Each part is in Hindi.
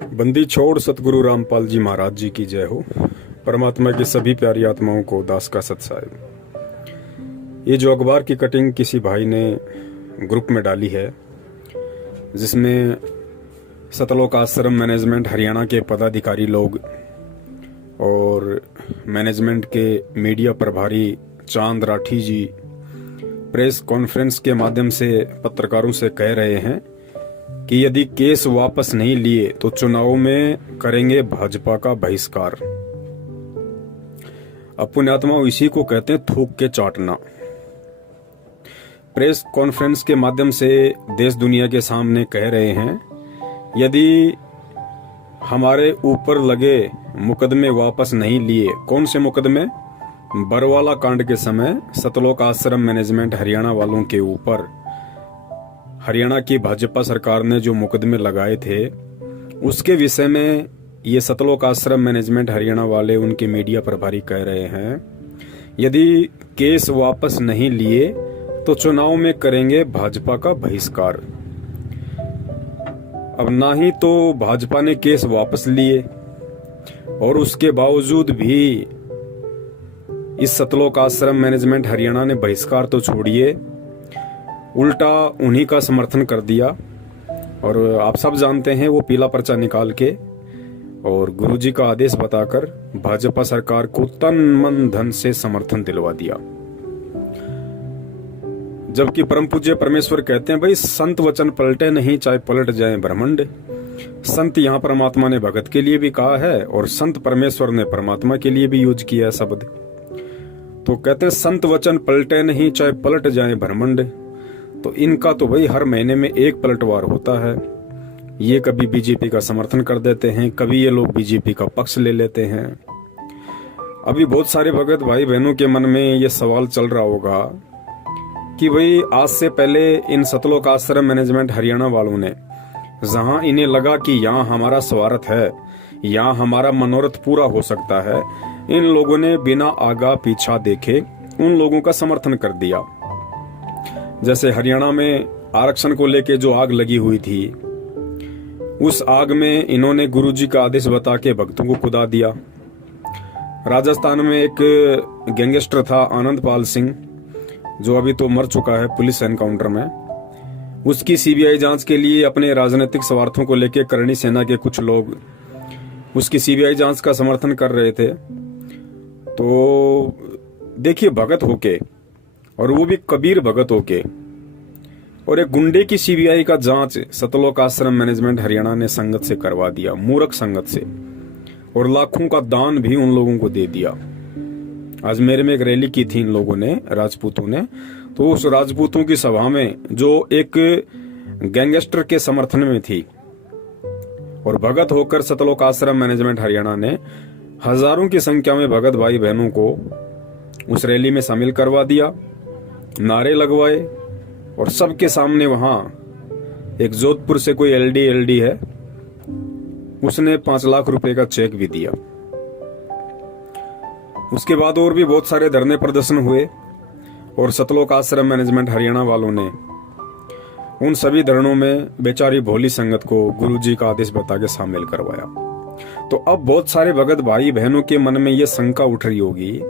बंदी छोड़ सतगुरु रामपाल जी महाराज जी की जय हो। परमात्मा की सभी प्यारी आत्माओं को दास का सत्साहिब। ये जो अखबार की कटिंग किसी भाई ने ग्रुप में डाली है, जिसमें सतलोक आश्रम मैनेजमेंट हरियाणा के पदाधिकारी लोग और मैनेजमेंट के मीडिया प्रभारी चांद राठी जी प्रेस कॉन्फ्रेंस के माध्यम से पत्रकारों से कह रहे हैं कि यदि केस वापस नहीं लिए तो चुनाव में करेंगे भाजपा का बहिष्कार। अब पुण्यात्मा इसी को कहते हैं थूक के चाटना। प्रेस कॉन्फ्रेंस के माध्यम से देश दुनिया के सामने कह रहे हैं, यदि हमारे ऊपर लगे मुकदमे वापस नहीं लिए। कौन से मुकदमे? बरवाला कांड के समय सतलोक आश्रम मैनेजमेंट हरियाणा वालों के ऊपर हरियाणा की भाजपा सरकार ने जो मुकदमे लगाए थे, उसके विषय में ये सतलोक आश्रम मैनेजमेंट हरियाणा वाले, उनके मीडिया प्रभारी कह रहे हैं, यदि केस वापस नहीं लिए तो चुनाव में करेंगे भाजपा का बहिष्कार। अब ना ही तो भाजपा ने केस वापस लिए और उसके बावजूद भी इस सतलोक आश्रम मैनेजमेंट हरियाणा ने बहिष्कार तो छोड़िए, उल्टा उन्हीं का समर्थन कर दिया। और आप सब जानते हैं, वो पीला पर्चा निकाल के और गुरुजी का आदेश बताकर भाजपा सरकार को तन मन धन से समर्थन दिलवा दिया। जबकि परम पूज्य परमेश्वर कहते हैं, भाई संत वचन पलटे नहीं, चाहे पलट जाए ब्रह्मांड। संत यहाँ परमात्मा ने भगत के लिए भी कहा है और संत परमेश्वर ने परमात्मा के लिए भी यूज किया है शब्द। तो कहते हैं संत वचन पलटे नहीं, चाहे पलट जाए ब्रह्मांड। तो इनका तो भाई हर महीने में एक पलटवार होता है। ये कभी बीजेपी का समर्थन कर देते हैं, कभी ये लोग बीजेपी का पक्ष ले लेते हैं। अभी बहुत सारे भगत भाई बहनों के मन में ये सवाल चल रहा होगा कि भाई आज से पहले इन सतलोक आश्रम मैनेजमेंट हरियाणा वालों ने, जहां इन्हें लगा कि यहाँ हमारा स्वार्थ है, यहाँ हमारा मनोरथ पूरा हो सकता है, इन लोगों ने बिना आगा पीछा देखे उन लोगों का समर्थन कर दिया। जैसे हरियाणा में आरक्षण को लेके जो आग लगी हुई थी, उस आग में इन्होंने गुरुजी का आदेश बता के भक्तों को कुदा दिया। राजस्थान में एक गैंगस्टर था आनंद पाल सिंह, जो अभी तो मर चुका है पुलिस एनकाउंटर में। उसकी सीबीआई जांच के लिए अपने राजनीतिक स्वार्थों को लेके करणी सेना के कुछ लोग उसकी सीबीआई जांच का समर्थन कर रहे थे। तो देखिए, भगत होके, और वो भी कबीर भगत होके, और एक गुंडे की सीबीआई का जांच सतलोक आश्रम मैनेजमेंट हरियाणा ने संगत से करवा दिया, मूर्ख संगत से, और लाखों का दान भी उन लोगों को दे दिया। आज मेरे में एक रैली की थी इन लोगों ने, राजपूतों ने। तो उस राजपूतों की सभा में जो एक गैंगस्टर के समर्थन में थी और भगत होकर सतलोक आश्रम मैनेजमेंट हरियाणा ने हजारों की संख्या में भगत भाई बहनों को उस रैली में शामिल करवा दिया, नारे लगवाए, और सबके सामने वहां एक जोधपुर से कोई एलडी है, उसने 5 लाख रुपए का चेक भी दिया। उसके बाद और भी बहुत सारे धरने प्रदर्शन हुए और सतलोक आश्रम मैनेजमेंट हरियाणा वालों ने उन सभी धरनों में बेचारी भोली संगत को गुरुजी का आदेश बता के शामिल करवाया। तो अब बहुत सारे भगत भाई बहनों के मन में यह शंका उठ रही होगी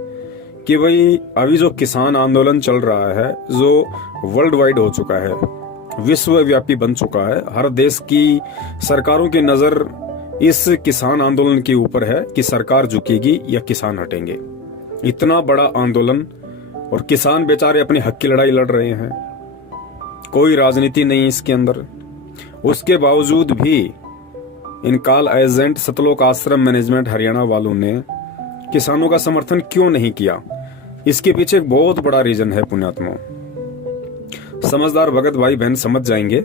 कि भाई अभी जो किसान आंदोलन चल रहा है, जो वर्ल्ड वाइड हो चुका है, विश्वव्यापी बन चुका है, हर देश की सरकारों की नजर इस किसान आंदोलन के ऊपर है कि सरकार झुकेगी या किसान हटेंगे। इतना बड़ा आंदोलन, और किसान बेचारे अपने हक की लड़ाई लड़ रहे हैं, कोई राजनीति नहीं इसके अंदर। उसके बावजूद भी इन काल एजेंट सतलोक आश्रम मैनेजमेंट हरियाणा वालों ने किसानों का समर्थन क्यों नहीं किया? इसके पीछे एक बहुत बड़ा रीजन है पुण्यात्मा। समझदार भगत भाई बहन समझ जाएंगे,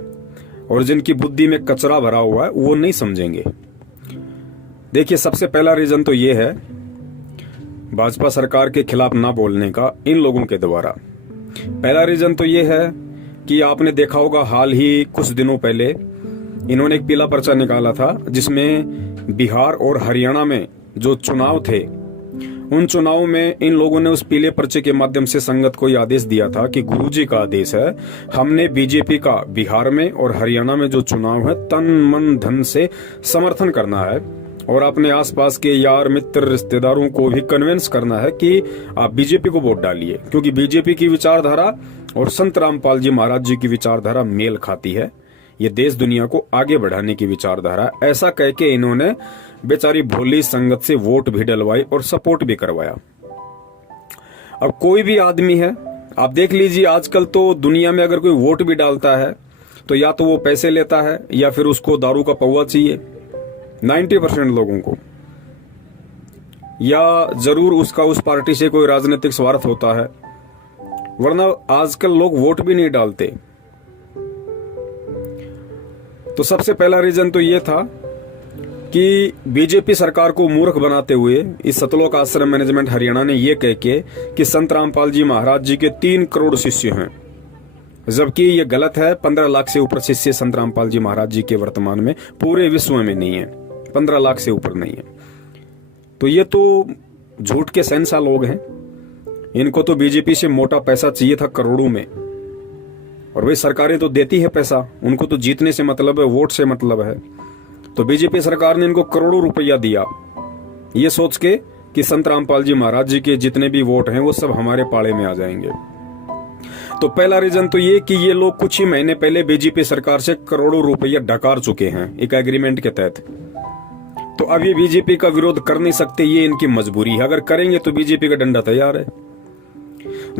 और जिनकी बुद्धि में कचरा भरा हुआ है वो नहीं समझेंगे। देखिए, सबसे पहला रीजन तो ये है भाजपा सरकार के खिलाफ ना बोलने का इन लोगों के द्वारा। पहला रीजन तो ये है कि आपने देखा होगा, हाल ही कुछ दिनों पहले इन्होंने एक पीला पर्चा निकाला था, जिसमें बिहार और हरियाणा में जो चुनाव थे उन चुनाव में इन लोगों ने उस पीले पर्चे के माध्यम से संगत को आदेश दिया था कि गुरुजी का आदेश है, हमने बीजेपी का बिहार में और हरियाणा में जो चुनाव है तन मन धन से समर्थन करना है और अपने आसपास के यार मित्र रिश्तेदारों को भी कन्विंस करना है कि आप बीजेपी को वोट डालिए, क्योंकि बीजेपी की विचारधारा और संत रामपाल जी महाराज जी की विचारधारा मेल खाती है। ये देश दुनिया को आगे बढ़ाने की विचारधारा। ऐसा कह के इन्होंने बेचारी भोली संगत से वोट भी डलवाई और सपोर्ट भी करवाया। अब कोई भी आदमी है, आप देख लीजिए, आजकल तो दुनिया में अगर कोई वोट भी डालता है तो या तो वो पैसे लेता है या फिर उसको दारू का पौवा चाहिए 90% लोगों को, या जरूर उसका उस पार्टी से कोई राजनीतिक स्वार्थ होता है, वरना आजकल लोग वोट भी नहीं डालते। तो सबसे पहला रीजन तो ये था कि बीजेपी सरकार को मूर्ख बनाते हुए इस सतलोक आश्रम मैनेजमेंट हरियाणा ने ये कह के कि संत रामपाल जी महाराज जी के 3 करोड़ शिष्य हैं, जबकि ये गलत है। 15 लाख से ऊपर शिष्य संत रामपाल जी महाराज जी के वर्तमान में पूरे विश्व में नहीं है, 15 लाख से ऊपर नहीं है। तो ये तो झूठ के शहंशाह लोग हैं। इनको तो बीजेपी से मोटा पैसा चाहिए था करोड़ों में, और वही सरकारें तो देती है पैसा, उनको तो जीतने से मतलब है, वोट से मतलब है। तो बीजेपी सरकार ने इनको करोड़ों रुपया दिया ये सोच के कि संत रामपाल जी महाराज जी के जितने भी वोट हैं वो सब हमारे पाड़े में आ जाएंगे। तो पहला रीजन तो ये कि ये लोग कुछ ही महीने पहले बीजेपी सरकार से करोड़ों रुपया डकार चुके हैं एक एग्रीमेंट के तहत। तो अब ये बीजेपी का विरोध कर नहीं सकते, ये इनकी मजबूरी है। अगर करेंगे तो बीजेपी का डंडा तैयार है।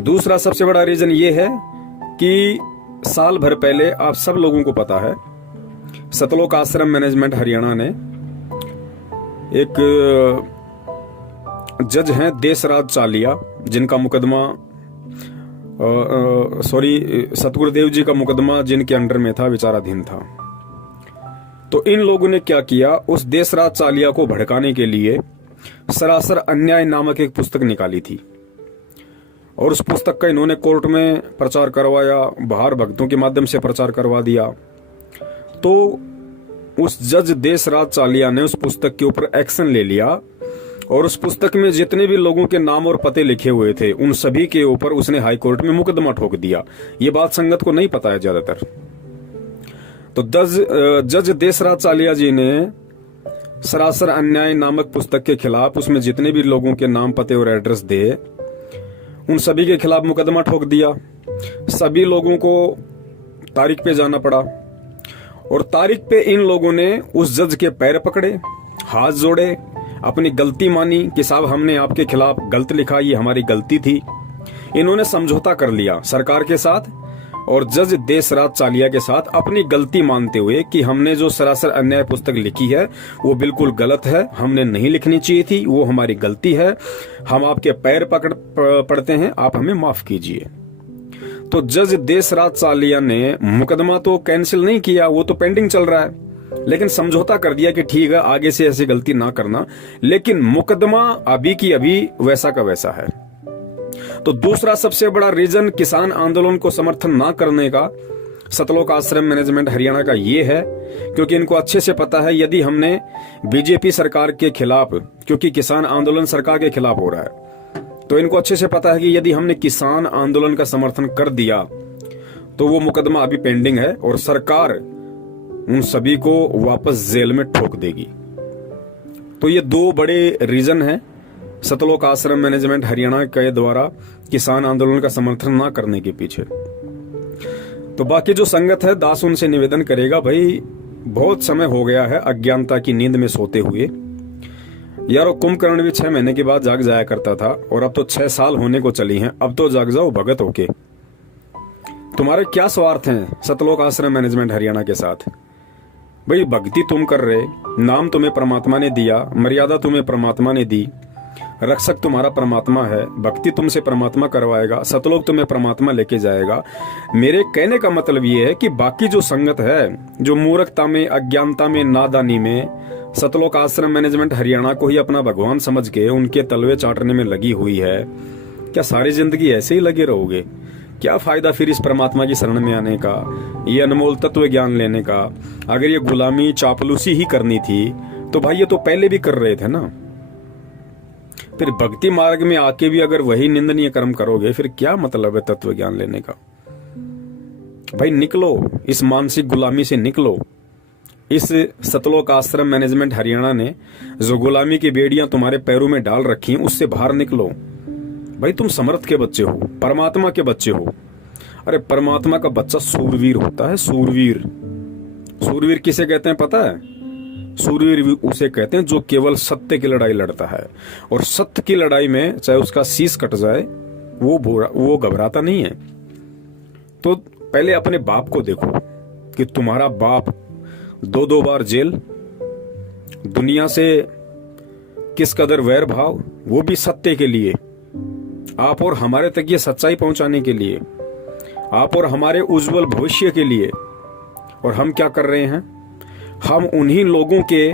दूसरा सबसे बड़ा रीजन ये है कि साल भर पहले आप सब लोगों को पता है सतलोक आश्रम मैनेजमेंट हरियाणा ने एक जज हैं देशराज चालिया, जिनका मुकदमा सतगुरुदेव जी का मुकदमा जिनके अंडर में था, विचाराधीन था। तो इन लोगों ने क्या किया, उस देशराज चालिया को भड़काने के लिए सरासर अन्याय नामक एक पुस्तक निकाली थी, और उस पुस्तक का इन्होंने कोर्ट में प्रचार करवाया, बाहर भक्तों के माध्यम से प्रचार करवा दिया। तो उस जज देशराज चालिया ने उस पुस्तक के ऊपर एक्शन ले लिया, और उस पुस्तक में जितने भी लोगों के नाम और पते लिखे हुए थे उन सभी के ऊपर उसने हाई कोर्ट में मुकदमा ठोक दिया। ये बात संगत को नहीं पता है ज्यादातर। तो जज देशराज चालिया जी ने सरासर अन्याय नामक पुस्तक के खिलाफ उसमें जितने भी लोगों के नाम पते और एड्रेस दे उन सभी के खिलाफ मुकदमा ठोक दिया। सभी लोगों को तारीख पे जाना पड़ा, और तारीख पे इन लोगों ने उस जज के पैर पकड़े, हाथ जोड़े, अपनी गलती मानी कि साहब हमने आपके खिलाफ गलत लिखा, ये हमारी गलती थी। इन्होंने समझौता कर लिया सरकार के साथ और जज देशराज चालिया के साथ, अपनी गलती मानते हुए कि हमने जो सरासर अन्याय पुस्तक लिखी है वो बिल्कुल गलत है, हमने नहीं लिखनी चाहिए थी, वो हमारी गलती है, हम आपके पैर पड़ते हैं, आप हमें माफ कीजिए। तो जज देशराज चालिया ने मुकदमा तो कैंसिल नहीं किया, वो तो पेंडिंग चल रहा है, लेकिन समझौता कर दिया कि ठीक है आगे से ऐसी गलती ना करना, लेकिन मुकदमा अभी की अभी वैसा का वैसा है। तो दूसरा सबसे बड़ा रीजन किसान आंदोलन को समर्थन ना करने का सतलोक आश्रम मैनेजमेंट हरियाणा का ये है, क्योंकि इनको अच्छे से पता है यदि हमने बीजेपी सरकार के खिलाफ, क्योंकि किसान आंदोलन सरकार के खिलाफ हो रहा है, तो इनको अच्छे से पता है कि यदि हमने किसान आंदोलन का समर्थन कर दिया तो वो मुकदमा अभी पेंडिंग है और सरकार उन सभी को वापस जेल में ठोक देगी। तो ये 2 बड़े रीजन हैं सतलोक आश्रम मैनेजमेंट हरियाणा के द्वारा किसान आंदोलन का समर्थन ना करने के पीछे। तो बाकी जो संगत है दास उनसे निवेदन करेगा, भाई बहुत समय हो गया है अज्ञानता की नींद में सोते हुए। यार कुंभकर्ण भी 6 महीने के बाद जाग जाया करता था, और अब तो 6 साल होने को चली हैं, अब तो जाग जाओ भगत होके। तुम्हारे क्या स्वार्थ हैं सतलोक आश्रम मैनेजमेंट हरियाणा के साथ? भाई भक्ति तुम कर रहे, नाम तुम्हें परमात्मा ने दिया, मर्यादा तुम्हें परमात्मा ने दी, रक्षक तुम्हारा परमात्मा है, भक्ति तुमसे परमात्मा करवाएगा, सतलोक तुम्हें परमात्मा लेके जाएगा। मेरे कहने का मतलब ये है कि बाकी जो संगत है जो मूर्खता में, अज्ञानता में, नादानी में सतलोक आश्रम मैनेजमेंट हरियाणा को ही अपना भगवान समझ के उनके तलवे चाटने में लगी हुई है, क्या सारी जिंदगी ऐसे ही लगे रहोगे? क्या फायदा फिर इस परमात्मा की शरण में आने का, ये अनमोल तत्व ज्ञान लेने का? अगर ये गुलामी चापलूसी ही करनी थी तो भाई ये तो पहले भी कर रहे थे ना। फिर भक्ति मार्ग में आके भी अगर वही निंदनीय कर्म करोगे, फिर क्या मतलब है तत्व ज्ञान लेने का? भाई निकलो, इस मानसिक गुलामी से निकलो। इस सतलोक आश्रम मैनेजमेंट हरियाणा ने जो गुलामी की बेड़ियां तुम्हारे पैरों में डाल रखी हैं, उससे बाहर निकलो। भाई तुम समर्थ के बच्चे हो, परमात्मा के बच्चे हो। अरे परमात्मा का बच्चा सूरवीर होता है, सूरवीर। सूरवीर किसे कहते हैं पता है? सूरवीर उसे कहते हैं जो केवल सत्य की लड़ाई लड़ता है, और सत्य की लड़ाई में चाहे उसका शीश कट जाए वो घबराता नहीं है। तो पहले अपने बाप को देखो कि तुम्हारा बाप 2-2 बार जेल, दुनिया से किस कदर वैर भाव, वो भी सत्य के लिए, आप और हमारे तक ये सच्चाई पहुंचाने के लिए, आप और हमारे उज्जवल भविष्य के लिए। और हम क्या कर रहे हैं? हम उन्हीं लोगों के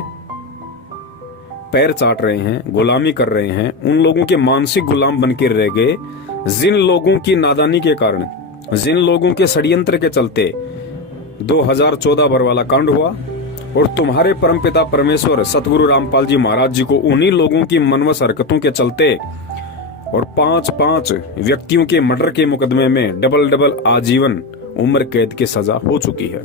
पैर चाट रहे हैं, गुलामी कर रहे हैं, उन लोगों के मानसिक गुलाम बन के रह गए जिन लोगों की नादानी के कारण, जिन लोगों के षड्यंत्र के चलते 2014 बरवाला कांड हुआ। और तुम्हारे परमपिता परमेश्वर सतगुरु रामपाल जी महाराज जी को उन्हीं लोगों की मनवस हरकतों के चलते और 5-5 व्यक्तियों के मर्डर के मुकदमे में डबल आजीवन उम्र कैद की सजा हो चुकी है।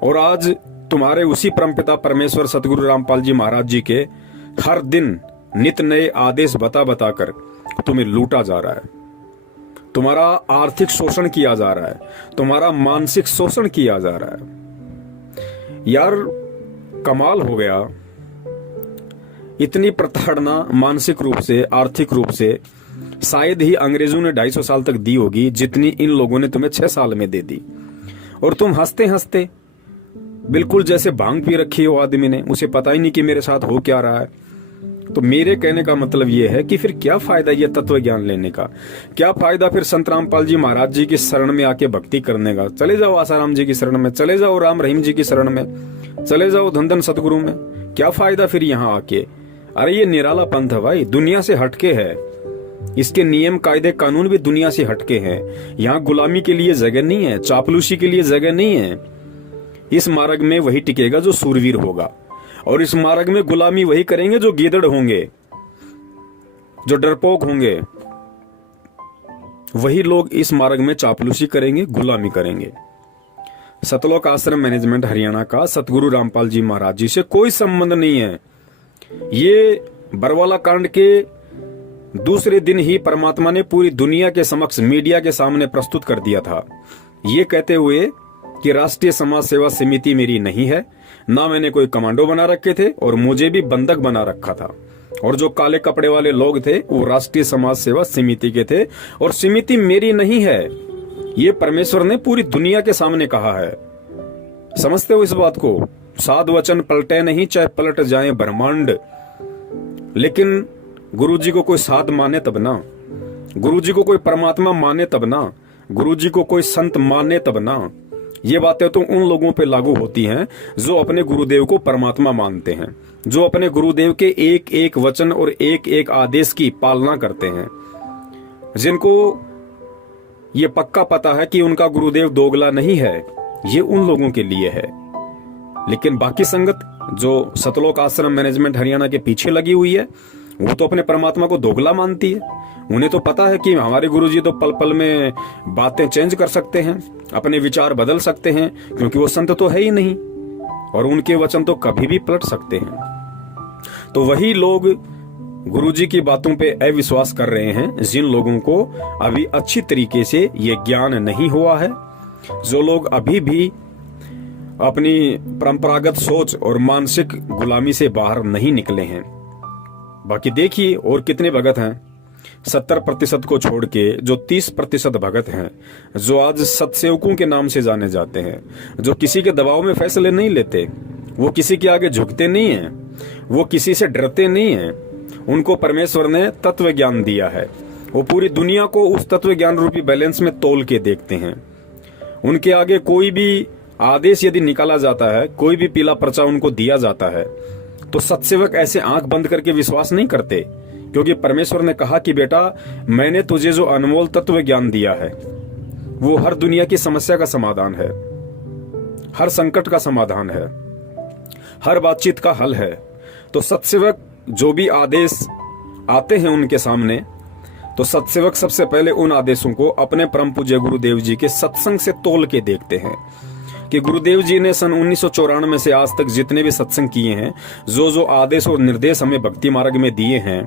और आज तुम्हारे उसी परमपिता परमेश्वर सतगुरु रामपाल जी महाराज जी के हर दिन नित नए आदेश बता बताकर तुम्हें लूटा जा रहा है, तुम्हारा आर्थिक शोषण किया जा रहा है, तुम्हारा मानसिक शोषण किया जा रहा है। यार कमाल हो गया। इतनी प्रताड़ना मानसिक रूप से, आर्थिक रूप से शायद ही अंग्रेजों ने 250 साल तक दी होगी जितनी इन लोगों ने तुम्हें 6 साल में दे दी। और तुम हंसते हंसते बिल्कुल जैसे भांग पी रखी हो आदमी ने, उसे पता ही नहीं कि मेरे साथ हो क्या रहा है। तो मेरे कहने का मतलब यह है कि फिर क्या फायदा ये तत्व ज्ञान लेने का? क्या फायदा फिर संत रामपाल जी महाराज जी की शरण में आके भक्ति करने का? चले जाओ आसाराम जी की शरण में, चले जाओ राम रहीम जी की शरण में, चले जाओ धन सतगुरु में। क्या फायदा फिर यहाँ आके? अरे ये निराला पंथ है भाई, दुनिया से हटके है। इसके नियम कायदे कानून भी दुनिया से हटके हैं। यहाँ गुलामी के लिए जगह नहीं है, चापलूसी के लिए जगह नहीं है। इस मार्ग में वही टिकेगा जो सूरवीर होगा, और इस मार्ग में गुलामी वही करेंगे जो गीदड़ होंगे, जो डरपोक होंगे। वही लोग इस मार्ग में चापलूसी करेंगे, गुलामी करेंगे। सतलोक आश्रम मैनेजमेंट हरियाणा का सतगुरु रामपाल जी महाराज जी से कोई संबंध नहीं है। ये बरवाला कांड के दूसरे दिन ही परमात्मा ने पूरी दुनिया के समक्ष मीडिया के सामने प्रस्तुत कर दिया था, ये कहते हुए कि राष्ट्रीय समाज सेवा समिति मेरी नहीं है, ना मैंने कोई कमांडो बना रखे थे और मुझे भी बंधक बना रखा था। और जो काले कपड़े वाले लोग थे वो राष्ट्रीय समाज सेवा समिति के थे, और समिति मेरी नहीं है। ये परमेश्वर ने पूरी दुनिया के सामने कहा है। समझते हो इस बात को? साध वचन पलटे नहीं, चाहे पलट जाए ब्रह्मांड। लेकिन गुरुजी को कोई साध माने तब ना, गुरुजी को कोई परमात्मा माने तब ना, गुरुजी को कोई संत माने तब ना। ये बातें तो उन लोगों पे लागू होती हैं जो अपने गुरुदेव को परमात्मा मानते हैं, जो अपने गुरुदेव के एक एक वचन और एक एक आदेश की पालना करते हैं, जिनको ये पक्का पता है कि उनका गुरुदेव दोगला नहीं है। ये उन लोगों के लिए है। लेकिन बाकी संगत जो सतलोक आश्रम मैनेजमेंट हरियाणा के पीछे लगी हुई है, वो तो अपने परमात्मा को दोगला मानती है। उन्हें तो पता है कि हमारे गुरुजी तो पल पल में बातें चेंज कर सकते हैं, अपने विचार बदल सकते हैं, क्योंकि वो संत तो है ही नहीं, और उनके वचन तो कभी भी पलट सकते हैं। तो वही लोग गुरुजी की बातों पे अविश्वास कर रहे हैं, जिन लोगों को अभी अच्छी तरीके से ये ज्ञान नहीं हुआ है, जो लोग अभी भी अपनी परंपरागत सोच और मानसिक गुलामी से बाहर नहीं निकले हैं। बाकी देखिए और कितने भगत हैं 70% को छोड़ के, जो 30% भगत हैं, जो आज सतसेवकों के नाम से जाने जाते हैं, जो किसी के दबाव में फैसले नहीं लेते, वो किसी के आगे झुकते नहीं हैं, वो किसी से डरते नहीं हैं। उनको परमेश्वर ने तत्व ज्ञान दिया है, वो पूरी दुनिया को उस तत्व ज्ञान रूपी बैलेंस में तोल के देखते हैं। उनके आगे कोई भी आदेश यदि निकाला जाता है, कोई भी पीला पर्चा उनको दिया जाता है, तो सत्सेवक ऐसे आंख बंद करके विश्वास नहीं करते, क्योंकि परमेश्वर ने कहा कि बेटा मैंने तुझे जो अनमोल तत्व ज्ञान दिया है वो हर दुनिया की समस्या का समाधान है, हर संकट का समाधान है, हर बातचीत का हल है। तो सत्सेवक जो भी आदेश आते हैं उनके सामने, तो सत्सेवक सबसे पहले उन आदेशों को अपने परम पूज्य गुरुदेव जी के सत्संग से तोल के देखते हैं कि गुरुदेव जी ने सन 1994 से आज तक जितने भी सत्संग किए हैं, जो जो आदेश और निर्देश हमें भक्ति मार्ग में दिए हैं,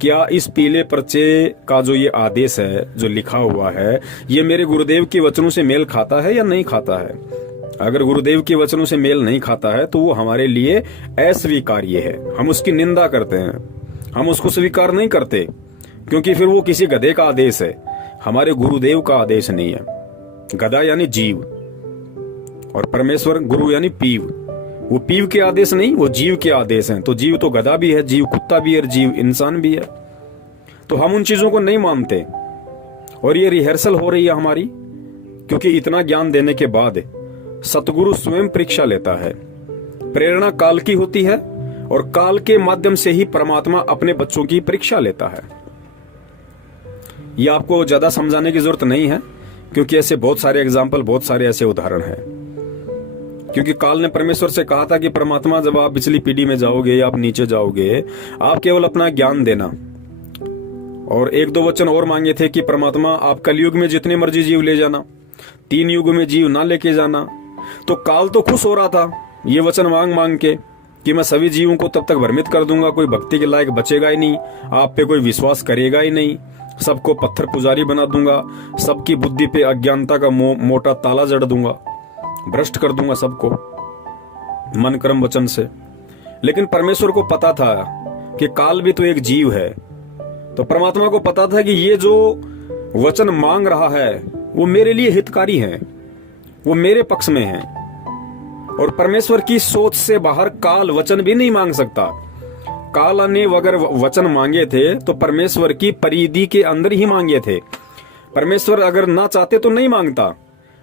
क्या इस पीले पर्चे का जो ये आदेश है, जो लिखा हुआ है, ये मेरे गुरुदेव के वचनों से मेल खाता है या नहीं खाता है? अगर गुरुदेव के वचनों से मेल नहीं खाता है तो वो हमारे लिए अस्वीकार्य है, हम उसकी निंदा करते हैं, हम उसको स्वीकार नहीं करते, क्योंकि फिर वो किसी गधे का आदेश है, हमारे गुरुदेव का आदेश नहीं है। गधा यानी जीव और परमेश्वर गुरु यानी पीव, वो पीव के आदेश नहीं, वो जीव के आदेश हैं। तो जीव तो गधा भी है, जीव कुत्ता भी है, जीव इंसान भी है। तो हम उन चीजों को नहीं मानते और ये रिहर्सल हो रही है हमारी, क्योंकि इतना ज्ञान देने के बाद सतगुरु स्वयं परीक्षा लेता है। प्रेरणा काल की होती है और काल के माध्यम से ही परमात्मा अपने बच्चों की परीक्षा लेता है। ये आपको ज्यादा समझाने की जरूरत नहीं है, क्योंकि ऐसे बहुत सारे एग्जाम्पल, बहुत सारे ऐसे उदाहरण हैं। क्योंकि काल ने परमेश्वर से कहा था कि परमात्मा, जब आप पिछली पीढ़ी में जाओगे या आप नीचे जाओगे, आप केवल अपना ज्ञान देना। और एक दो वचन और मांगे थे कि परमात्मा, आप कलयुग में जितने मर्जी जीव ले जाना, 3 युग में जीव ना लेके जाना। तो काल तो खुश हो रहा था ये वचन मांग मांग के कि मैं सभी जीवों को तब तक भ्रमित कर दूंगा, कोई भक्ति के लायक बचेगा ही नहीं, आप पे कोई विश्वास करेगा ही नहीं, सबको पत्थर पुजारी बना दूंगा, सबकी बुद्धि पे अज्ञानता का मोटा ताला जड़ दूंगा, भ्रष्ट कर दूंगा सबको मन कर्म वचन से। लेकिन परमेश्वर को पता था कि काल भी तो एक जीव है। तो परमात्मा को पता था कि ये जो वचन मांग रहा है वो मेरे लिए हितकारी है, वो मेरे पक्ष में है। और परमेश्वर की सोच से बाहर काल वचन भी नहीं मांग सकता। काल ने अगर वचन मांगे थे तो परमेश्वर की परिधि के अंदर ही मांगे थे। परमेश्वर अगर ना चाहते तो नहीं मांगता,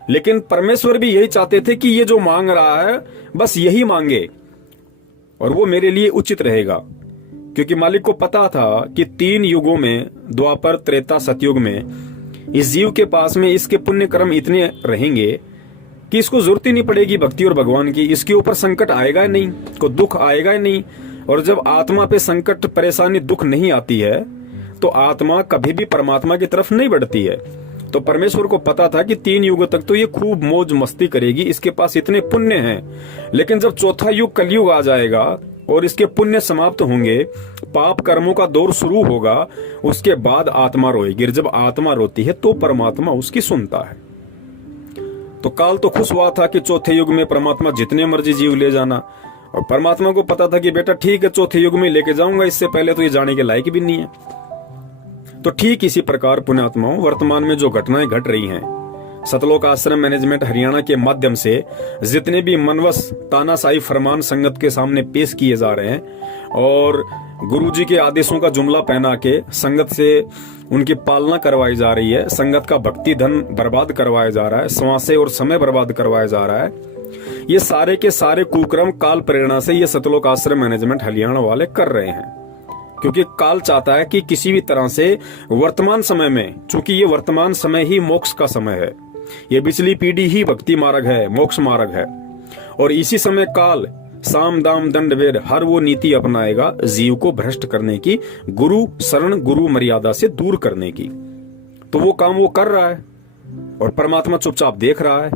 लेकिन परमेश्वर भी यही चाहते थे कि ये जो मांग रहा है बस यही मांगे और वो मेरे लिए उचित रहेगा। क्योंकि मालिक को पता था कि 3 युगों में, द्वापर, त्रेता, सतयुग में, इस जीव के पास में इसके पुण्य कर्म इतने रहेंगे कि इसको जरूरत ही नहीं पड़ेगी भक्ति और भगवान की। इसके ऊपर संकट आएगा ही नहीं, को दुख आएगा ही नहीं। और जब आत्मा पे संकट, परेशानी, दुख नहीं आती है तो आत्मा कभी भी परमात्मा की तरफ नहीं बढ़ती है। तो परमेश्वर को पता था कि 3 युग तक तो ये खूब मौज मस्ती करेगी, इसके पास इतने पुण्य हैं। लेकिन जब चौथा युग कलयुग आ जाएगा और इसके पुण्य समाप्त होंगे, पाप कर्मों का दौर शुरू होगा, उसके बाद आत्मा रोएगी। जब आत्मा रोती है तो परमात्मा उसकी सुनता है। तो काल तो खुश हुआ था कि चौथे युग में परमात्मा जितने मर्जी जीव ले जाना, और परमात्मा को पता था कि बेटा ठीक है, चौथे युग में लेके जाऊंगा, इससे पहले तो ये जाने के लायक भी नहीं है। तो ठीक इसी प्रकार पुण्यात्माओं, वर्तमान में जो घटनाएं घट रही हैं, सतलोक आश्रम मैनेजमेंट हरियाणा के माध्यम से जितने भी मनवस तानाशाही फरमान संगत के सामने पेश किए जा रहे हैं और गुरुजी के आदेशों का जुमला पहना के संगत से उनकी पालना करवाई जा रही है, संगत का भक्ति धन बर्बाद करवाया जा रहा है, श्वासें और समय बर्बाद करवाया जा रहा है, ये सारे के सारे कुक्रम काल प्रेरणा से ये सतलोक आश्रम मैनेजमेंट हरियाणा वाले कर रहे हैं। क्योंकि काल चाहता है कि किसी भी तरह से वर्तमान समय में, चूंकि ये वर्तमान समय ही मोक्ष का समय है, ये पिछली पीढ़ी ही भक्ति मार्ग है, मोक्ष मार्ग है, और इसी समय काल साम दाम दंड भेद हर वो नीति अपनाएगा जीव को भ्रष्ट करने की, गुरु शरण गुरु मर्यादा से दूर करने की। तो वो काम वो कर रहा है और परमात्मा चुपचाप देख रहा है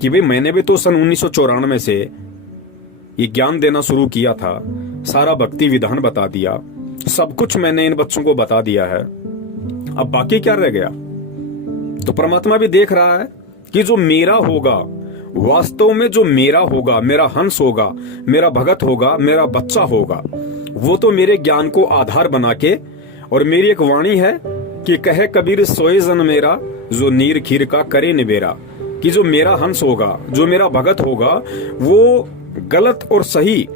कि भाई मैंने भी तो सन 1994 से ये ज्ञान देना शुरू किया था, सारा भक्ति विधान बता दिया, सब कुछ मैंने इन बच्चों को बता दिया है, अब बाकी क्या रह गया। तो परमात्मा भी देख रहा है कि जो मेरा होगा, वास्तव में जो मेरा होगा, मेरा हंस होगा, मेरा भगत होगा, मेरा बच्चा होगा, वो तो मेरे ज्ञान को आधार बना के, और मेरी एक वाणी है कि कहे कबीर सोए जन मेरा, जो नीर खीर का करे निबेरा, कि जो मेरा हंस होगा, जो मेरा भगत होगा, वो गलत और सही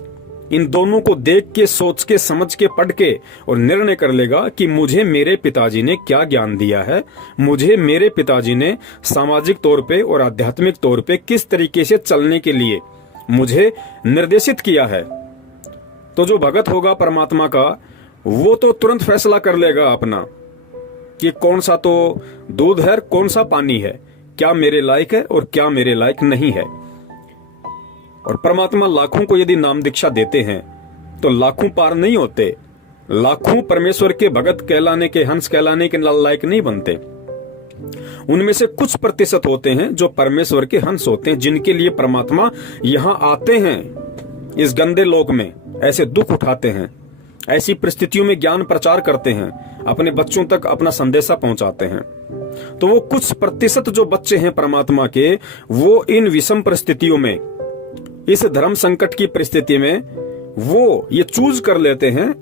इन दोनों को देख के, सोच के, समझ के, पढ़ के और निर्णय कर लेगा कि मुझे मेरे पिताजी ने क्या ज्ञान दिया है, मुझे मेरे पिताजी ने सामाजिक तौर पे और आध्यात्मिक तौर पे किस तरीके से चलने के लिए मुझे निर्देशित किया है। तो जो भगत होगा परमात्मा का, वो तो तुरंत फैसला कर लेगा अपना कि कौन सा तो दूध है, कौन सा पानी है, क्या मेरे लायक है और क्या मेरे लायक नहीं है। और परमात्मा लाखों को यदि नाम दीक्षा देते हैं तो लाखों पार नहीं होते, लाखों परमेश्वर के भगत कहलाने के, हंस कहलाने के लायक नहीं बनते। उनमें से कुछ प्रतिशत होते हैं जो परमेश्वर के हंस होते हैं, जिनके लिए परमात्मा यहां आते हैं, इस गंदे लोक में ऐसे दुख उठाते हैं, ऐसी परिस्थितियों में ज्ञान प्रचार करते हैं, अपने बच्चों तक अपना संदेशा पहुंचाते हैं। तो वो कुछ प्रतिशत जो बच्चे हैं परमात्मा के, वो इन विषम परिस्थितियों में, इस धर्म संकट की परिस्थिति में वो ये चूज कर लेते हैं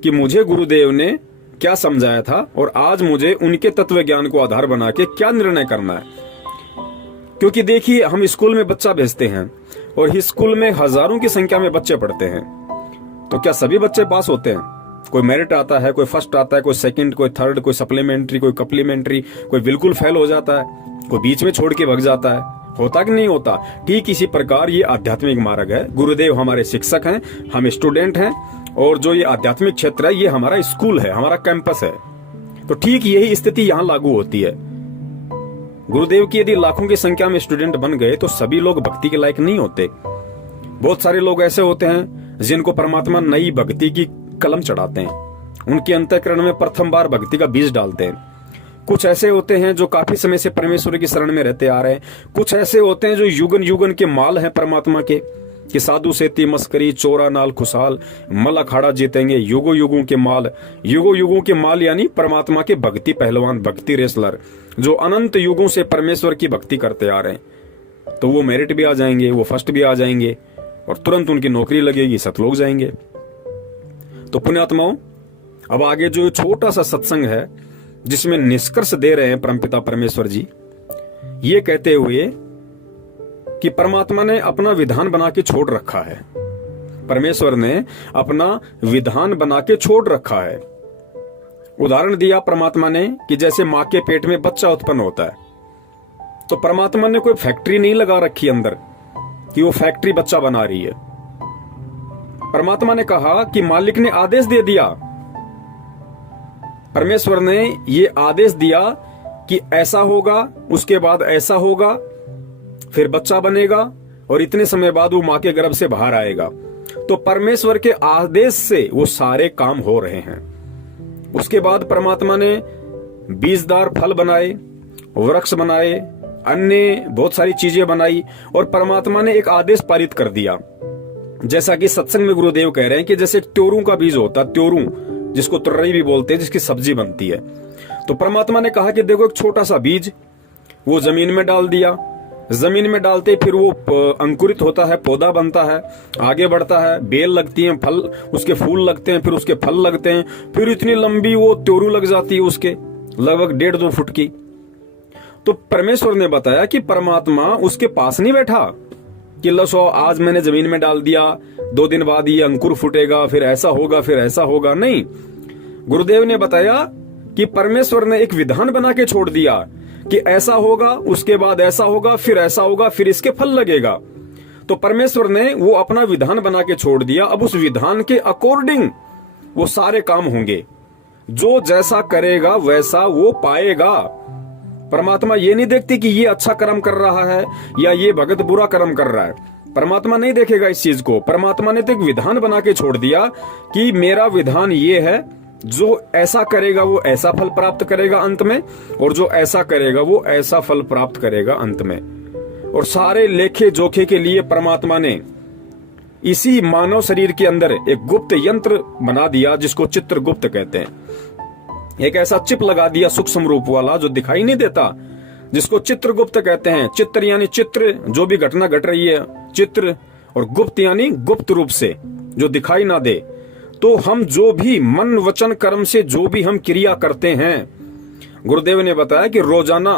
कि मुझे गुरुदेव ने क्या समझाया था और आज मुझे उनके तत्व ज्ञान को आधार बना के क्या निर्णय करना है। क्योंकि देखिए, हम स्कूल में बच्चा भेजते हैं और इस स्कूल में हजारों की संख्या में बच्चे पढ़ते हैं, तो क्या सभी बच्चे पास होते हैं? कोई मेरिट आता है, कोई फर्स्ट आता है, कोई सेकंड, कोई थर्ड, कोई सप्लीमेंट्री, कोई कप्लीमेंट्री, कोई बिल्कुल फेल हो जाता है, कोई बीच में छोड़ के भग जाता है। होता कि नहीं होता? ठीक इसी प्रकार ये आध्यात्मिक मार्ग है। गुरुदेव हमारे शिक्षक हैं, हम स्टूडेंट हैं, और जो ये आध्यात्मिक क्षेत्र है ये हमारा स्कूल है, हमारा कैंपस है। तो ठीक यही स्थिति यहाँ लागू होती है। गुरुदेव की यदि लाखों की संख्या में स्टूडेंट बन गए तो सभी लोग भक्ति के लायक नहीं होते। बहुत सारे लोग ऐसे होते हैं जिनको परमात्मा नई भक्ति की कलम चढ़ाते हैं, उनके अंतःकरण में प्रथम बार भक्ति का बीज डालते हैं। कुछ ऐसे होते हैं जो काफी समय से परमेश्वर की शरण में रहते आ रहे हैं। कुछ ऐसे होते हैं जो युगन युगन के माल हैं परमात्मा के, कि साधु सेती मस्करी चोरा नाल खुशहाल मल अखाड़ा जीतेंगे, युगो युगों के माल। युगो युगों के माल यानी परमात्मा के भक्ति पहलवान, भक्ति रेसलर, जो अनंत युगों से परमेश्वर की भक्ति करते आ रहे हैं। तो वो मेरिट भी आ जाएंगे, वो फर्स्ट भी आ जाएंगे और तुरंत उनकी नौकरी लगेगी, सतलोक जाएंगे। तो पुण्यात्माओं, अब आगे जो छोटा सा सत्संग है जिसमें निष्कर्ष दे रहे हैं परमपिता परमेश्वर जी, ये कहते हुए कि परमात्मा ने अपना विधान बना के छोड़ रखा है। परमेश्वर ने अपना विधान बना के छोड़ रखा है। उदाहरण दिया परमात्मा ने कि जैसे मां के पेट में बच्चा उत्पन्न होता है, तो परमात्मा ने कोई फैक्ट्री नहीं लगा रखी अंदर कि वो फैक्ट्री बच्चा बना रही है। परमात्मा ने कहा कि मालिक ने आदेश दे दिया, परमेश्वर ने ये आदेश दिया कि ऐसा होगा, उसके बाद ऐसा होगा, फिर बच्चा बनेगा और इतने समय बाद वो मां के गर्भ से बाहर आएगा। तो परमेश्वर के आदेश से वो सारे काम हो रहे हैं। उसके बाद परमात्मा ने बीजदार फल बनाए, वृक्ष बनाए, अन्य बहुत सारी चीजें बनाई और परमात्मा ने एक आदेश पारित कर दिया। जैसा कि सत्संग में गुरुदेव कह रहे हैं कि जैसे त्योरू का बीज होता है, त्योरू जिसको तुर्रई भी बोलते हैं, जिसकी सब्जी बनती है। तो परमात्मा ने कहा कि देखो एक छोटा सा बीज वो जमीन में डाल दिया, जमीन में डालते फिर वो अंकुरित होता है, पौधा बनता है, आगे बढ़ता है, बेल लगती है, फल, उसके फूल लगते हैं, फिर उसके फल लगते हैं, फिर इतनी लंबी वो त्योरू लग जाती है उसके, लगभग 1.5-2 फुट की। तो परमेश्वर ने बताया कि परमात्मा उसके पास नहीं बैठा कि लो आज मैंने जमीन में डाल दिया, 2 दिन बाद ये अंकुर फूटेगा, फिर ऐसा होगा, फिर ऐसा होगा। नहीं, गुरुदेव ने बताया कि परमेश्वर ने एक विधान बना के छोड़ दिया कि ऐसा होगा, उसके बाद ऐसा होगा, फिर ऐसा होगा, फिर इसके फल लगेगा। तो परमेश्वर ने वो अपना विधान बना के छोड़ दिया। अब उस विधान के अकॉर्डिंग वो सारे काम होंगे, जो जैसा करेगा वैसा वो पाएगा। परमात्मा ये नहीं देखती कि ये अच्छा कर्म कर रहा है या ये भगत बुरा कर्म कर रहा है, परमात्मा नहीं देखेगा इस चीज को। परमात्मा ने तो एक विधान बना के छोड़ दिया कि मेरा विधान ये है, जो ऐसा करेगा वो ऐसा फल प्राप्त करेगा अंत में, और जो ऐसा करेगा वो ऐसा फल प्राप्त करेगा अंत में। और सारे लेखे जोखे के लिए परमात्मा ने इसी मानव शरीर के अंदर एक गुप्त यंत्र बना दिया जिसको चित्रगुप्त कहते हैं। एक ऐसा चिप लगा दिया सूक्ष्म रूप वाला जो दिखाई नहीं देता, जिसको चित्रगुप्त कहते हैं। चित्र यानी चित्र, जो भी घटना घट रही है चित्र, और गुप्त यानी गुप्त रूप से जो दिखाई ना दे। तो हम जो भी मन वचन कर्म से जो भी हम क्रिया करते हैं, गुरुदेव ने बताया कि रोजाना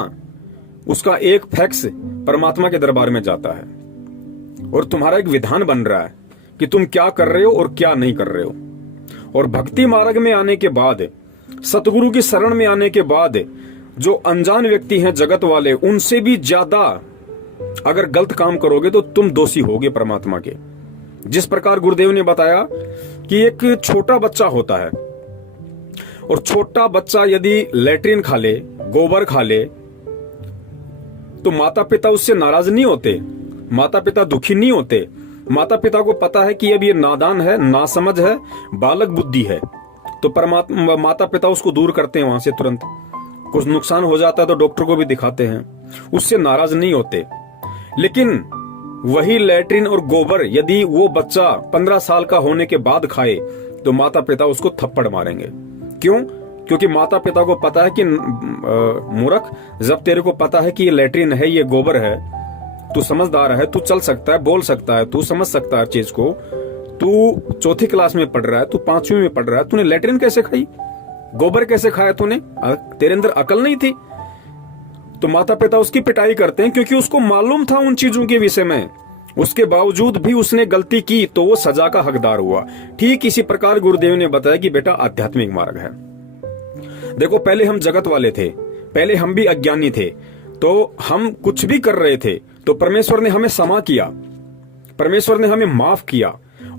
उसका एक फैक्स परमात्मा के दरबार में जाता है और तुम्हारा एक विधान बन रहा है कि तुम क्या कर रहे हो और क्या नहीं कर रहे हो। और भक्ति मार्ग में आने के बाद, सतगुरु की शरण में आने के बाद, जो अनजान व्यक्ति हैं जगत वाले, उनसे भी ज्यादा अगर गलत काम करोगे तो तुम दोषी होगे परमात्मा के। जिस प्रकार गुरुदेव ने बताया कि एक छोटा बच्चा होता है और छोटा बच्चा यदि लैट्रिन खा ले, गोबर खा ले, तो माता पिता उससे नाराज नहीं होते, माता पिता दुखी नहीं होते। माता पिता को पता है कि अब ये नादान है, नासमझ है, बालक बुद्धि है, तो परमात्मा माता पिता उसको दूर करते हैं वहां से तुरंत। कुछ नुकसान हो जाता है तो डॉक्टर को भी दिखाते हैं, उससे नाराज नहीं होते। लेकिन वही लैट्रिन और गोबर यदि वो बच्चा 15 साल का होने के बाद खाए तो माता पिता उसको थप्पड़ मारेंगे। क्यों? क्योंकि माता पिता को पता है कि मूर्ख, जब तेरे को पता है कि ये लैट्रिन है, ये गोबर है, तू समझदार है, तू चल सकता है, बोल सकता है, तू समझ सकता है चीज को, तू चौथी क्लास में पढ़ रहा है, तू 5वीं में पढ़ रहा है, तूने लैट्रिन कैसे खाई, गोबर कैसे खाया तूने, तेरे अंदर अकल नहीं थी? तो माता पिता उसकी पिटाई करते हैं क्योंकि उसको मालूम था उन चीजों के विषय में, उसके बावजूद भी उसने गलती की तो वो सजा का हकदार हुआ। ठीक इसी प्रकार गुरुदेव ने बताया कि बेटा आध्यात्मिक मार्ग है। देखो, पहले हम जगत वाले थे, पहले हम भी अज्ञानी थे, तो हम कुछ भी कर रहे थे तो परमेश्वर ने हमें क्षमा किया, परमेश्वर ने हमें माफ किया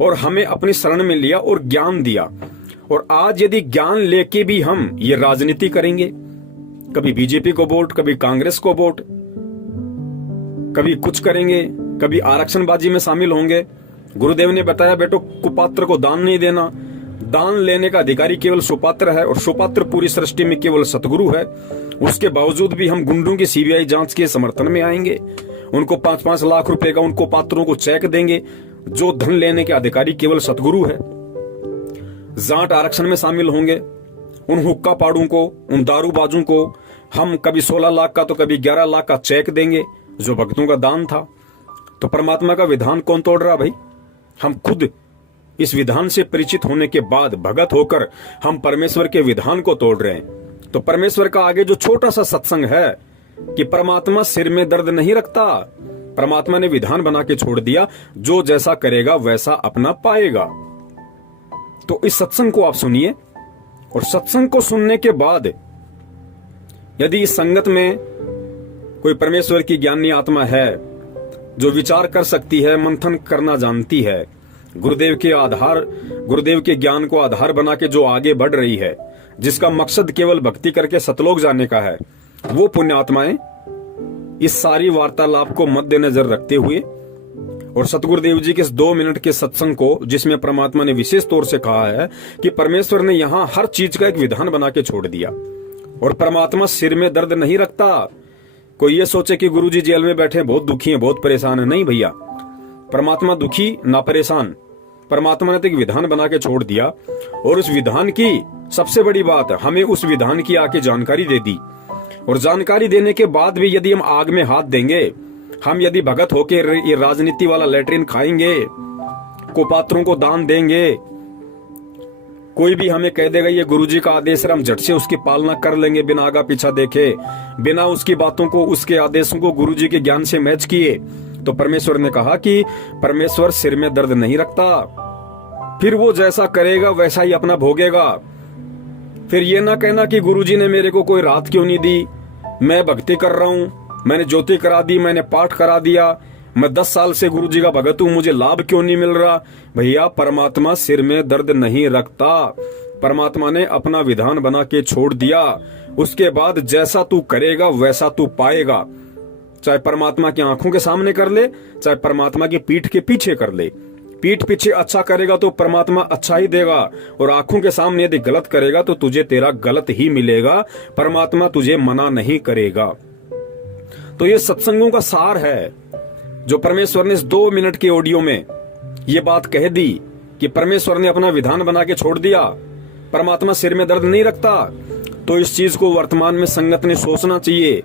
और हमें अपनी शरण में लिया और ज्ञान दिया। और आज यदि ज्ञान लेके भी हम ये राजनीति करेंगे, कभी बीजेपी को वोट, कभी कांग्रेस को वोट, कभी कुछ करेंगे, कभी आरक्षणबाजी में शामिल होंगे। गुरुदेव ने बताया बेटो, कुपात्र को दान नहीं देना, दान लेने का अधिकारी केवल सुपात्र है और सुपात्र पूरी सृष्टि में केवल सतगुरु है। उसके बावजूद भी हम गुंडों की सीबीआई जांच के समर्थन में आएंगे, उनको 5-5 लाख रुपए का उनको पात्रों को चेक देंगे। जो धन लेने के अधिकारी केवल सतगुरु है। जाट आरक्षण में शामिल होंगे, उन हुक्का पाड़ों को, उन दारूबाजों को हम कभी 16 लाख का तो कभी 11 लाख का चेक देंगे जो भक्तों का दान था। तो परमात्मा का विधान कौन तोड़ रहा भाई? हम खुद इस विधान से परिचित होने के बाद भगत होकर हम परमेश्वर के विधान को तोड़ रहे हैं। तो परमेश्वर का आगे जो छोटा सा सत्संग है कि परमात्मा सिर में दर्द नहीं रखता, परमात्मा ने विधान बना के छोड़ दिया, जो जैसा करेगा वैसा अपना पाएगा। तो इस सत्संग को आप सुनिए और सत्संग को सुनने के बाद यदि इस संगत में कोई परमेश्वर की ज्ञानी आत्मा है जो विचार कर सकती है, मंथन करना जानती है, गुरुदेव के ज्ञान को आधार बना के जो आगे बढ़ रही है, जिसका मकसद केवल भक्ति करके सतलोक जाने का है, वो पुण्य आत्माएं इस सारी वार्तालाप को मद्देनजर रखते हुए और सतगुरुदेव जी के इस 2 मिनट के सत्संग को, जिसमें परमात्मा ने विशेष तौर से कहा है कि परमेश्वर ने यहाँ हर चीज का एक विधान बना के छोड़ दिया और परमात्मा सिर में दर्द नहीं रखता। कोई ये सोचे कि गुरुजी जेल में बैठे बहुत दुखी हैं, बहुत परेशान है, नहीं भैया, परमात्मा दुखी ना परेशान। परमात्मा ने तो एक विधान बना के छोड़ दिया और उस विधान की सबसे बड़ी बात, हमें उस विधान की आके जानकारी दे दी। और जानकारी देने के बाद भी यदि हम आग में हाथ देंगे, हम यदि भगत होके ये राजनीति वाला लैट्रिन खाएंगे, कुपात्रों को दान देंगे, कोई भी हमें कह देगा ये गुरुजी का आदेश है, हम झट से उसकी पालना कर लेंगे बिना आगा पीछा देखे, बिना उसकी बातों को, उसके आदेशों को गुरुजी के ज्ञान से मैच किए, तो परमेश्वर ने कहा कि परमेश्वर सिर में दर्द नहीं रखता, फिर वो जैसा करेगा वैसा ही अपना भोगेगा। फिर ये ना कहना कि गुरुजी ने मेरे को कोई रात क्यों नहीं दी, मैं भक्ति कर रहा हूं, मैंने ज्योति करा दी, मैंने पाठ करा दिया, मैं 10 साल से गुरुजी का भगत हूं, मुझे लाभ क्यों नहीं मिल रहा। भैया, परमात्मा सिर में दर्द नहीं रखता, परमात्मा ने अपना विधान बना के छोड़ दिया। उसके बाद जैसा तू करेगा वैसा तू पाएगा, चाहे परमात्मा की आंखों के सामने कर ले, चाहे परमात्मा की पीठ के पीछे कर ले। पीठ पीछे अच्छा करेगा तो परमात्मा अच्छा ही देगा, और आंखों के सामने यदि गलत करेगा तो तुझे तेरा गलत ही मिलेगा, परमात्मा तुझे मना नहीं करेगा। तो ये सत्संगों का सार है जो परमेश्वर ने इस 2 मिनट के ऑडियो में ये बात कह दी कि परमेश्वर ने अपना विधान बना के छोड़ दिया, परमात्मा सिर में दर्द नहीं रखता। तो इस चीज को वर्तमान में संगत ने सोचना चाहिए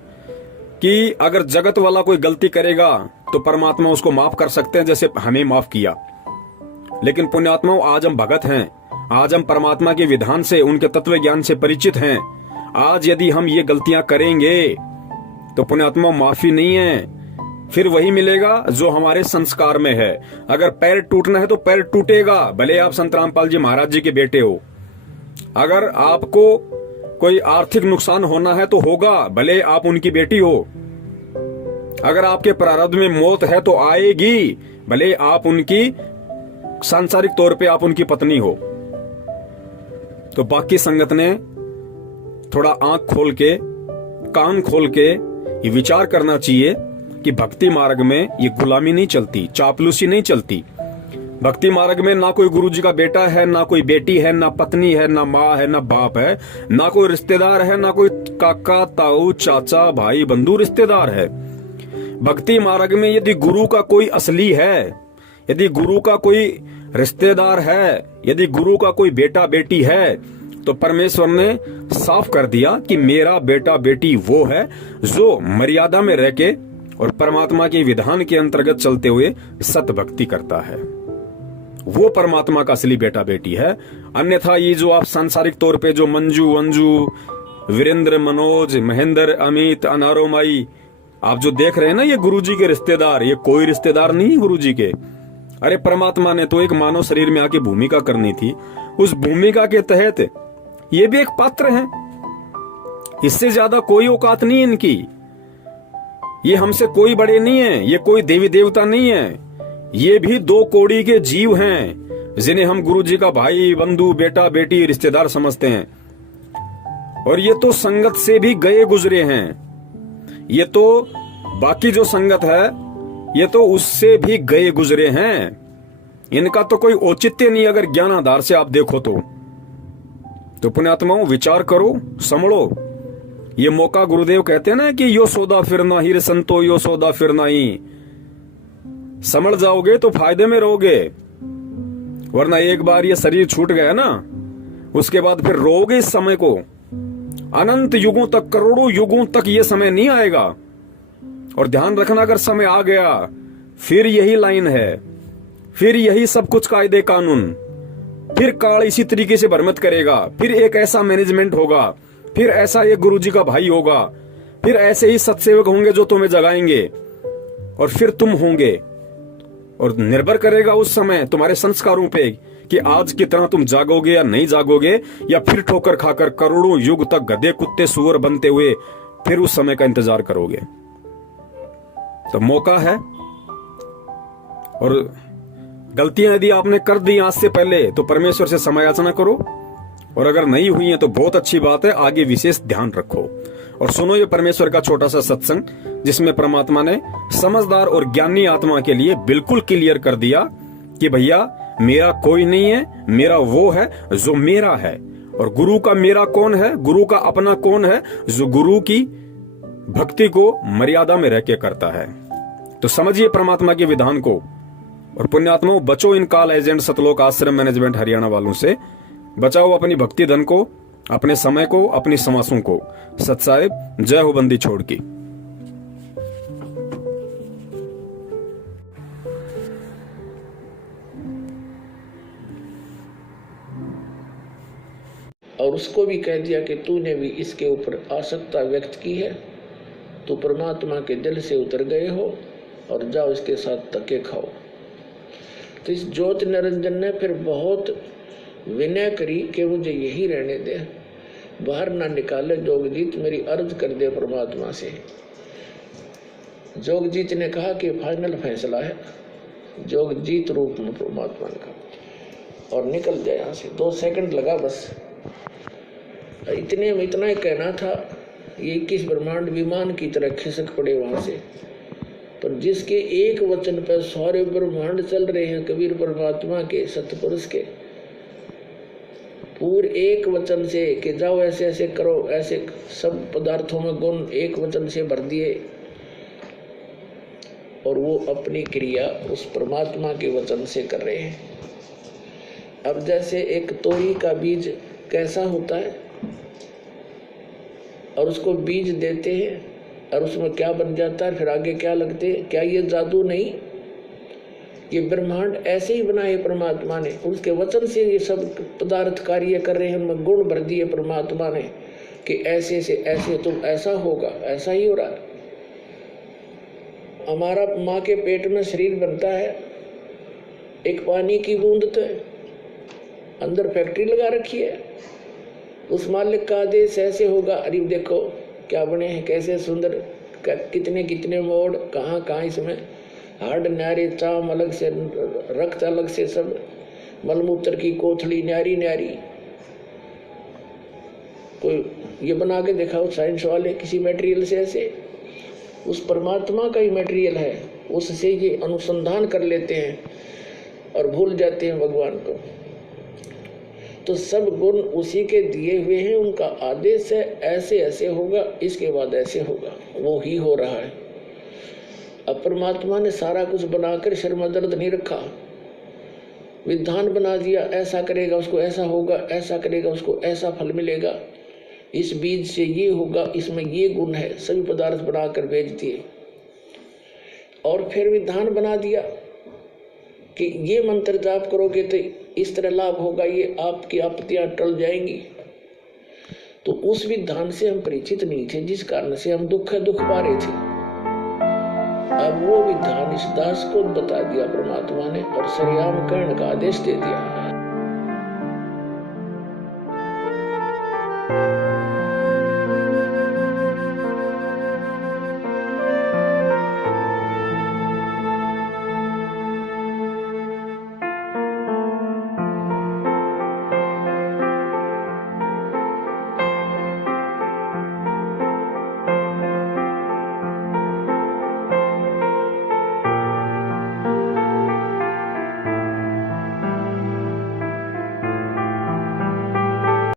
कि अगर जगत वाला कोई गलती करेगा तो परमात्मा उसको माफ कर सकते हैं, जैसे हमें माफ किया। लेकिन पुण्यात्माओं, आज हम भगत हैं, आज हम परमात्मा के विधान से, उनके तत्व ज्ञान से परिचित हैं। आज यदि हम ये गलतियां करेंगे तो पुण्यात्मा माफी नहीं है, फिर वही मिलेगा जो हमारे संस्कार में है। अगर पैर टूटना है तो पैर टूटेगा, भले आप संत रामपाल जी महाराज जी के बेटे हो। अगर आपको कोई आर्थिक नुकसान होना है तो होगा, भले आप उनकी बेटी हो। अगर आपके प्रारब्ध में मौत है तो आएगी, भले आप उनकी सांसारिक तौर पे आप उनकी पत्नी हो। तो बाकी संगत ने थोड़ा आंख खोल के, कान खोल के ये विचार करना चाहिए कि भक्ति मार्ग में ये गुलामी नहीं चलती, चापलूसी नहीं चलती। भक्ति मार्ग में ना कोई गुरु जी का बेटा है, ना कोई बेटी है, ना पत्नी है, ना माँ है, ना बाप है, ना कोई रिश्तेदार है, ना कोई काका ताऊ चाचा भाई बंधु रिश्तेदार है। भक्ति मार्ग में यदि गुरु का कोई असली है, यदि गुरु का कोई रिश्तेदार है, यदि गुरु का कोई बेटा बेटी है, तो परमेश्वर ने साफ कर दिया कि मेरा बेटा बेटी वो है जो मर्यादा में रह के और परमात्मा के विधान के अंतर्गत चलते हुए सत भक्ति करता है। वो परमात्मा का असली बेटा बेटी है। अन्यथा ये जो आप सांसारिक तौर पे जो मंजू अंजू वीरेंद्र मनोज महेंद्र अमित अनारोमाई आप जो देख रहे हैं ना, ये गुरुजी के रिश्तेदार, ये कोई रिश्तेदार नहीं है गुरुजी के। अरे परमात्मा ने तो एक मानव शरीर में आके भूमिका करनी थी, उस भूमिका के तहत ये भी एक पात्र हैं। इससे ज्यादा कोई औकात नहीं है इनकी। ये हमसे कोई बड़े नहीं है, ये कोई देवी देवता नहीं है, ये भी दो कौड़ी के जीव हैं जिन्हें हम गुरुजी का भाई बंधु बेटा बेटी रिश्तेदार समझते हैं। और ये तो संगत से भी गए गुजरे हैं, ये तो बाकी जो संगत है ये तो उससे भी गए गुजरे हैं। इनका तो कोई औचित्य नहीं अगर ज्ञान आधार से आप देखो तो पुण्यात्माओं विचार करो, समझो। ये मौका गुरुदेव कहते हैं ना कि यो सौदा फिर ना ही रे संतो, यो सौदा फिर ना ही। समझ जाओगे तो फायदे में रहोगे, वरना एक बार ये शरीर छूट गया ना, उसके बाद फिर रोगे इस समय को। अनंत युगों तक, करोड़ों युगों तक ये समय नहीं आएगा। और ध्यान रखना, अगर समय आ गया फिर यही लाइन है, फिर यही सब कुछ कायदे कानून, फिर काल इसी तरीके से भ्रमित करेगा, फिर एक ऐसा मैनेजमेंट होगा, फिर ऐसा एक गुरुजी का भाई होगा, फिर ऐसे ही सत्सेवक होंगे जो तुम्हें जगाएंगे और फिर तुम होंगे। और निर्भर करेगा उस समय तुम्हारे संस्कारों पे कि आज कितना तुम जागोगे या नहीं जागोगे, या फिर ठोकर खाकर करोड़ों युग तक गधे कुत्ते सुअर बनते हुए फिर उस समय का इंतजार करोगे। तो मौका है। और गलतियां यदि आपने कर दी आज से पहले तो परमेश्वर से क्षमा याचना करो, और अगर नहीं हुई है तो बहुत अच्छी बात है, आगे विशेष ध्यान रखो। और सुनो ये परमेश्वर का छोटा सा सत्संग, जिसमें परमात्मा ने समझदार और ज्ञानी आत्मा के लिए बिल्कुल क्लियर कर दिया कि भैया मेरा कोई नहीं है, मेरा वो है जो मेरा है। और गुरु का मेरा कौन है, गुरु का अपना कौन है, जो गुरु की भक्ति को मर्यादा में रह के करता है। तो समझिए परमात्मा के विधान को। और पुण्यात्माओं, बचो इन काल एजेंट सतलोक आश्रम मैनेजमेंट हरियाणा वालों से। बचाओ अपनी भक्ति धन को, अपने समय को, अपनी समासों को। सत साहिब, जय हो बंदी छोड़ की। और उसको भी कह दिया कि तूने भी इसके ऊपर आसक्ता व्यक्त की है, तो परमात्मा के दिल से उतर गए हो और जाओ इसके साथ धक्के खाओ। तो इस ज्योत निरंजन ने फिर बहुत विनय करी कि मुझे यही रहने दे, बाहर ना निकाले। जोगजीत मेरी अर्ज कर दे परमात्मा से। जोगजीत ने कहा कि फाइनल फैसला है, जोगजीत रूप में परमात्मा ने कहा, और निकल गया यहाँ से। 2 सेकंड लगा बस। इतने में इतना ही कहना था, ये 21 ब्रह्मांड विमान की तरह खिसक पड़े वहां से। पर जिसके एक वचन पर सारे ब्रह्मांड चल रहे हैं, कबीर परमात्मा के, सतपुरुष के, पूरे एक वचन से कि जाओ ऐसे ऐसे करो, ऐसे सब पदार्थों में गुण एक वचन से भर दिए। और वो अपनी क्रिया उस परमात्मा के वचन से कर रहे हैं। अब जैसे एक तोरी का बीज कैसा होता है, और उसको बीज देते हैं और उसमें क्या बन जाता है, फिर आगे क्या लगते हैं, क्या ये जादू नहीं? ये ब्रह्मांड ऐसे ही बनाए परमात्मा ने, उसके वचन से ये सब पदार्थ कार्य कर रहे हैं, उनमें गुण भर दिए परमात्मा ने कि ऐसे से ऐसे तुम ऐसा होगा, ऐसा ही हो रहा है। हमारा माँ के पेट में शरीर बनता है, एक पानी की बूंद तो है, अंदर फैक्ट्री लगा रखी है, उस मालिक का आदेश ऐसे होगा। अरे देखो क्या बने हैं, कैसे सुंदर, कितने कितने मोड़, कहाँ कहाँ इसमें हार्ड न्यारे, चाम अलग से, रक्त अलग से, सब मलमूत्र की कोथली न्यारी न्यारी। कोई ये बना के दिखाओ साइंस वाले किसी मटेरियल से, ऐसे उस परमात्मा का ही मटेरियल है, उससे ये अनुसंधान कर लेते हैं। और भूल जाते हैं भगवान को। तो सब गुण उसी के दिए हुए हैं, उनका आदेश है ऐसे ऐसे होगा, इसके बाद ऐसे होगा, वो ही हो रहा है। अब परमात्मा ने सारा कुछ बनाकर शर्म दर्द नहीं रखा, विधान बना दिया, ऐसा करेगा उसको ऐसा होगा, ऐसा करेगा उसको ऐसा फल मिलेगा, इस बीज से ये होगा, इसमें ये गुण है, सभी पदार्थ बनाकर भेज दिए। और फिर विधान बना दिया कि ये मंत्र जाप करोगे तो इस तरह लाभ होगा, ये आपकी आपत्तियां टल जाएंगी। तो उस विधान से हम परिचित नहीं थे, जिस कारण से हम दुख पा रहे थे। अब वो विधान इस दास को बता दिया परमात्मा ने और सरियाम कर्ण का आदेश दे दिया।